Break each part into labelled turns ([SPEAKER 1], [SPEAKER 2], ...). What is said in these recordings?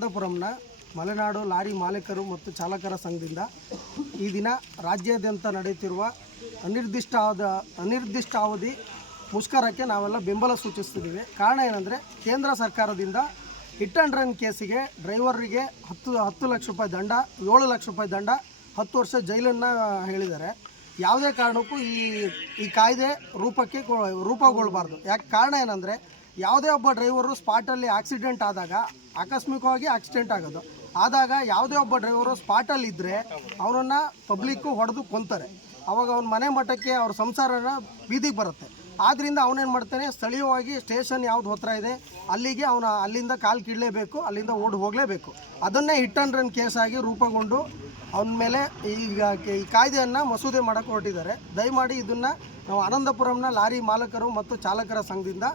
[SPEAKER 1] ಅನಂತಪುರಂನ Malenadu lorry ಮಾಲೀಕರು ಮತ್ತು ಚಾಲಕರ ಸಂಘದಿಂದ ಈ ದಿನ ರಾಜ್ಯಾದ್ಯಂತ ನಡೆಯುತ್ತಿರುವ ಅನಿರ್ದಿಷ್ಟ ಅನಿರ್ದಿಷ್ಟ ಅವಧಿ ಮುಷ್ಕರಕ್ಕೆ ನಾವೆಲ್ಲ ಬೆಂಬಲ ಸೂಚಿಸ್ತಿದ್ದೀವಿ ಕಾರಣ ಏನಂದರೆ ಕೇಂದ್ರ ಸರ್ಕಾರದಿಂದ ಹಿಟ್ ಆ್ಯಂಡ್ ರನ್ ಕೇಸಿಗೆ ಡ್ರೈವರಿಗೆ ಹತ್ತು ಹತ್ತು ಲಕ್ಷ ರೂಪಾಯಿ ದಂಡ, ಏಳು ಲಕ್ಷ ರೂಪಾಯಿ ದಂಡ, ಹತ್ತು ವರ್ಷ ಜೈಲನ್ನು ಹೇಳಿದ್ದಾರೆ. ಯಾವುದೇ ಕಾರಣಕ್ಕೂ ಈ ಈ ಕಾಯ್ದೆ ರೂಪಕ್ಕೆ ರೂಪುಗೊಳ್ಬಾರ್ದು ಯಾಕೆ ಕಾರಣ ಏನಂದರೆ ಯಾವುದೇ ಒಬ್ಬ ಡ್ರೈವರು ಸ್ಪಾಟಲ್ಲಿ ಆಕ್ಸಿಡೆಂಟ್ ಆದಾಗ, ಆಕಸ್ಮಿಕವಾಗಿ ಆಕ್ಸಿಡೆಂಟ್ ಆಗೋದು. ಆದಾಗ ಯಾವುದೇ ಒಬ್ಬ ಡ್ರೈವರು ಸ್ಪಾಟಲ್ಲಿ ಇದ್ದರೆ ಅವರನ್ನು ಪಬ್ಲಿಕ್ಕು ಹೊಡೆದು ಕೊಂತಾರೆ. ಅವಾಗ ಅವ್ನ ಮನೆ ಮಠಕ್ಕೆ ಅವ್ರ ಸಂಸಾರನ ಬೀದಿಗೆ ಬರುತ್ತೆ. ಆದ್ದರಿಂದ ಅವನೇನು ಮಾಡ್ತಾನೆ, ಸ್ಥಳೀಯವಾಗಿ ಸ್ಟೇಷನ್ ಯಾವ್ದು ಹತ್ರ ಇದೆ, ಅಲ್ಲಿಗೆ ಅವನ, ಅಲ್ಲಿಂದ ಕಾಲು ಕೀಳಲೇಬೇಕು ಅಲ್ಲಿಂದ ಓಡಿ ಹೋಗಲೇಬೇಕು. ಅದನ್ನೇ ಹಿಟ್ ಆ್ಯಂಡ್ ರನ್ ಕೇಸಾಗಿ ರೂಪುಗೊಂಡು ಅವನ ಮೇಲೆ ಈಗ ಈ ಕಾಯ್ದೆಯನ್ನು ಮಸೂದೆ ಮಾಡೋಕ್ಕೆ ಹೊರಟಿದ್ದಾರೆ. ದಯಮಾಡಿ ಇದನ್ನು ನಾವು ಆನಂದಪುರಂನ ಲಾರಿ ಮಾಲಕರು ಮತ್ತು ಚಾಲಕರ ಸಂಘದಿಂದ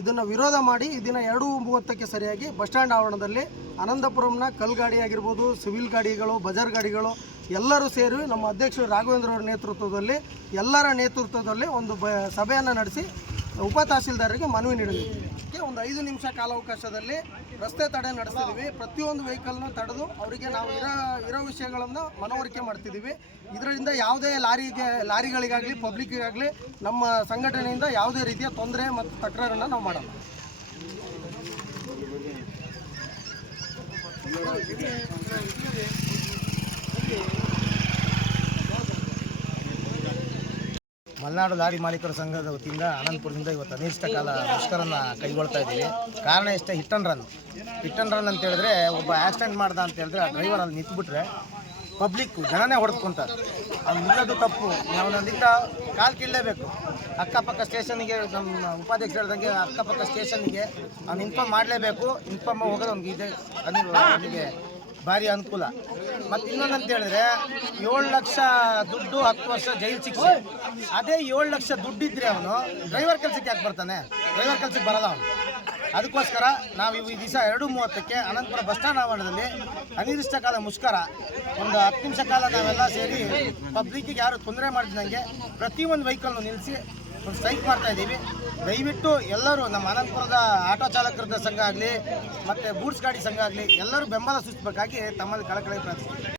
[SPEAKER 1] ಇದನ್ನು ವಿರೋಧ ಮಾಡಿ ಇದನ್ನು ಎರಡು ಮೂವತ್ತಕ್ಕೆ ಸರಿಯಾಗಿ ಬಸ್ ಸ್ಟ್ಯಾಂಡ್ ಆವರಣದಲ್ಲಿ ಅನಂತಪುರಂನ ಕಲ್ ಗಾಡಿ ಆಗಿರ್ಬೋದು, ಸಿವಿಲ್ ಗಾಡಿಗಳು, ಬಜಾರ್ ಗಾಡಿಗಳು ಎಲ್ಲರೂ ಸೇರಿ ನಮ್ಮ ಅಧ್ಯಕ್ಷರು ರಾಘವೇಂದ್ರ ಅವರ ನೇತೃತ್ವದಲ್ಲಿ ಎಲ್ಲರ ನೇತೃತ್ವದಲ್ಲಿ ಒಂದು ಸಭೆಯನ್ನು ನಡೆಸಿ ಉಪ ತಹಸೀಲ್ದಾರರಿಗೆ ಮನವಿ ನೀಡಲಿದ್ದೀವಿ ಒಂದು ಐದು ನಿಮಿಷ ಕಾಲಾವಕಾಶದಲ್ಲಿ ರಸ್ತೆ ತಡೆ ನಡೆಸ್ತಿದ್ದೀವಿ. ಪ್ರತಿಯೊಂದು ವೆಹಿಕಲ್ನ ತಡೆದು ಅವರಿಗೆ ನಾವು ಇರೋ ಇರೋ ವಿಷಯಗಳನ್ನು ಮನವರಿಕೆ ಮಾಡ್ತಿದ್ದೀವಿ. ಇದರಿಂದ ಯಾವುದೇ ಲಾರಿಗೆ, ಲಾರಿಗಳಿಗಾಗಲಿ ಪಬ್ಲಿಕ್ಗಾಗಲಿ ನಮ್ಮ ಸಂಘಟನೆಯಿಂದ ಯಾವುದೇ ರೀತಿಯ ತೊಂದರೆ ಮತ್ತು ತಕರಾರನ್ನು ನಾವು ಮಾಡಲ್ಲ.
[SPEAKER 2] ಮಲೆನಾಡು ಲಾರಿ ಮಾಲೀಕರ ಸಂಘದ ವತಿಯಿಂದ ಅನಂತಪುರದಿಂದ ಇವತ್ತು ಅನಿಷ್ಟ ಕಾಲ ಮುಷ್ಕರನ್ನು ಕೈಗೊಳ್ತಾ ಇದ್ದೀವಿ. ಕಾರಣ ಇಷ್ಟೇ ಹಿಟ್ ರನ್ ಹಿಟ್ ರನ್ ಅಂತ ಹೇಳಿದ್ರೆ ಒಬ್ಬ ಆಕ್ಸಿಡೆಂಟ್ ಮಾಡ್ದ ಅಂತ ಹೇಳಿದ್ರೆ ಆ ಡ್ರೈವರ್ ಅಲ್ಲಿ ನಿಂತ್ಬಿಟ್ರೆ ಪಬ್ಲಿಕ್ ಜನನೇ ಹೊಡೆದ್ಕೊಂತಾರೆ. ಅದು ನಿಲ್ಲೋದು ತಪ್ಪು. ಅವನಲ್ಲಿಂದ ಕಾಲು ಕೀಳಲೇಬೇಕು. ಅಕ್ಕಪಕ್ಕ ಸ್ಟೇಷನ್ಗೆ ನಮ್ಮ ಉಪಾಧ್ಯಕ್ಷರು ಹೇಳ್ದಂಗೆ ಅಕ್ಕಪಕ್ಕ ಸ್ಟೇಷನ್ಗೆ ಅವ್ನು ಇನ್ಫಾರ್ಮ್ ಮಾಡಲೇಬೇಕು. ಇನ್ಫಾರ್ಮ್ ಹೋಗೋದು ಅವ್ನಿಗೆ ಇದೆ. ಅವನಿಗೆ ಭಾರಿ ಅನುಕೂಲ. ಮತ್ತು ಇನ್ನೊಂದು ಅಂತ ಹೇಳಿದ್ರೆ, ಏಳು ಲಕ್ಷ ದುಡ್ಡು ಹತ್ತು ವರ್ಷ ಜೈಲು ಶಿಕ್ಷೆ. ಅದೇ ಏಳು ಲಕ್ಷ ದುಡ್ಡಿದ್ರೆ ಅವನು ಡ್ರೈವರ್ ಕೆಲಸಕ್ಕೆ ಯಾಕೆ ಬರ್ತಾನೆ? ಡ್ರೈವರ್ ಕೆಲಸಕ್ಕೆ ಬರಲ್ಲ ಅವನು. ಅದಕ್ಕೋಸ್ಕರ ನಾವು ಈ ದಿವಸ ಎರಡು ಮೂವತ್ತಕ್ಕೆ ಅನಂತಪುರ ಬಸ್ ಸ್ಟ್ಯಾಂಡ್ ಆವರಣದಲ್ಲಿ ಅನಿರ್ದಿಷ್ಟ ಕಾಲ ಮುಷ್ಕರ. ಒಂದು ಹತ್ತು ನಿಮಿಷ ಕಾಲ ನಾವೆಲ್ಲ ಸೇರಿ ಪಬ್ಲಿಕ್ಕಿಗೆ ಯಾರು ತೊಂದರೆ ಮಾಡಿದಂಗೆ ಪ್ರತಿಯೊಂದು ವೆಹಿಕಲ್ನು ನಿಲ್ಲಿಸಿ ಸ್ಟ್ರೈಕ್ ಮಾಡ್ತಾ ಇದ್ದೀವಿ. ದಯವಿಟ್ಟು ಎಲ್ಲರೂ ನಮ್ಮ ಅನಂತಪುರದ ಆಟೋ ಚಾಲಕರ ಸಂಘ ಆಗಲಿ, ಮತ್ತು ಗೂಡ್ಸ್ ಗಾಡಿ ಸಂಘ ಆಗಲಿ, ಎಲ್ಲರೂ ಬೆಂಬಲ ಸೂಚಿಸಬೇಕಾಗಿ ತಮ್ಮಲ್ಲಿ ಕಳಕಳಿ ಪ್ರಾರ್ಥಿಸ್ತೀವಿ.